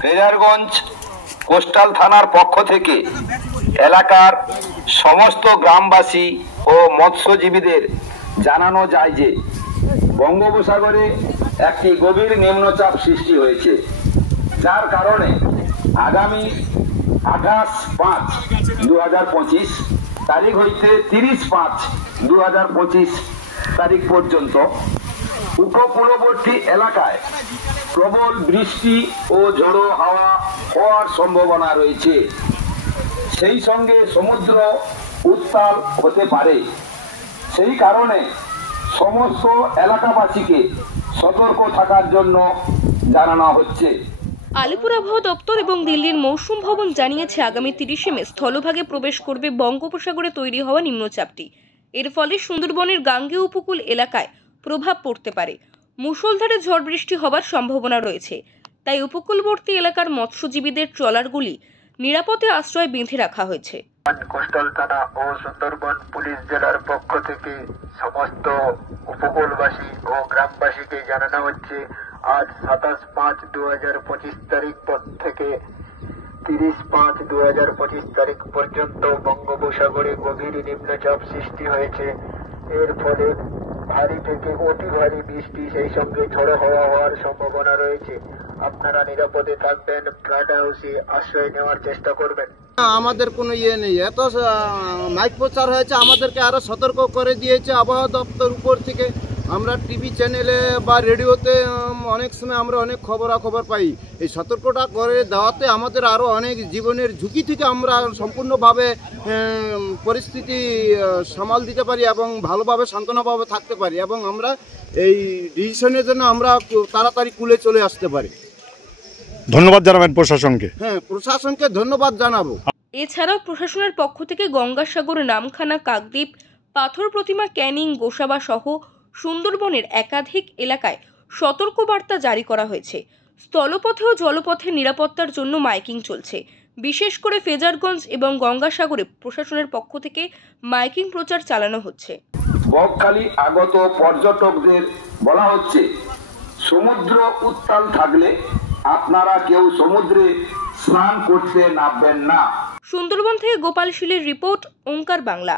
Fraserganj coastal থানার পক্ষ থেকে এলাকার সমস্ত গ্রামবাসী ও মৎস্যজীবীদের জানানো যায় যে বঙ্গোপসাগরে একটি গভীর নিম্নচাপ সৃষ্টি হয়েছে, যার কারণে আগামী 28/5/2025 তারিখ হইতে 30/5/2025 তারিখ পর্যন্ত উপকূলবর্তী এলাকায় প্রবল বৃষ্টি ও ঝোড়ো হাওয়া হওয়ার সম্ভাবনা রয়েছে। সেই সঙ্গে সমুদ্র উত্তাল হতে পারে। সেই কারণে সমস্ত এলাকাবাসীকে সতর্ক থাকার জন্য জানানো হচ্ছে। আলিপুর আবহাওয়া দপ্তর এবং দিল্লির মৌসুম ভবন জানিয়েছে আগামী 30শে মে স্থলভাগে প্রবেশ করবে বঙ্গোপসাগরে তৈরি হওয়া নিম্নচাপটি। এর ফলে সুন্দরবনের গাঙ্গেয় উপকূল এলাকায় প্রভাব পড়তে পারে। মুষলধারে ঝড় বৃষ্টি হবার সম্ভাবনা রয়েছে। তাই উপকূলবর্তী এলাকার মৎস্যজীবীদের ট্রলারগুলি নিরাপদে আশ্রয় বেঁধে রাখা হয়েছে। কোস্টাল থানা ও সুন্দরবন পুলিশ জেলার পক্ষ থেকে সমস্ত উপকূলবাসী ও গ্রামবাসীকে জানানো হচ্ছে আজ 27/5/2025 তারিখ থেকে 30/5/2025 তারিখ পর্যন্ত বঙ্গোপসাগরে গভীর নিম্নচাপ সৃষ্টি হয়েছে। এর ফলে ভারী থেকে অতি ভারী বৃষ্টি সেই সঙ্গে ঝড়ো হাওয়া হওয়ার সম্ভাবনা রয়েছে। আপনারা নিরাপদে থাকবেন, ফ্ল্যাট হাউসে আশ্রয় নেওয়ার চেষ্টা করবেন। আমাদের কোনো নেই, এত মাইক প্রচার হয়েছে, আমাদেরকে আরো সতর্ক করে দিয়েছে আবহাওয়া দপ্তর উপর থেকে। আমরা টিভি চ্যানেলে বা রেডিওতে অনেক সময় আমরা অনেক খবরাখবর পাই। এই সতর্কতা করে দেওয়াতে আমাদের আরও অনেক জীবনের ঝুঁকি থেকে আমরা সম্পূর্ণভাবে পরিস্থিতি সামাল দিতে পারি এবং ভালোভাবে সান্ত্বনাভাবে থাকতে পারি এবং আমরা এই ডিসিশনের জন্য আমরা তাড়াতাড়ি কুলে চলে আসতে পারি। ধন্যবাদ জানাবেন প্রশাসনকে। হ্যাঁ, প্রশাসনকে ধন্যবাদ জানাবো। এছাড়াও প্রশাসনের পক্ষ থেকে গঙ্গাসাগর, নামখানা, কাকদ্বীপ, পাথর প্রতিমা, ক্যানিং, গোসাবা সহ সুন্দরবনের একাধিক এলাকায় সতর্কবার্তা জারি করা হয়েছে। স্থলপথে ও জলপথে নিরাপত্তার জন্য মাইকিং চলছে। বিশেষ করে ফ্রেজারগঞ্জ এবং গঙ্গাসাগরে প্রশাসনের পক্ষ থেকে মাইকিং প্রচার চালানো হচ্ছে। বকখালি আগত পর্যটকদের বলা হচ্ছে, সমুদ্র উত্তাল থাকলে আপনারা কেউ সমুদ্রে স্নান করতে নামবেন না। সুন্দরবন থেকে গোপাল শীলের রিপোর্ট, ওঙ্কার বাংলা।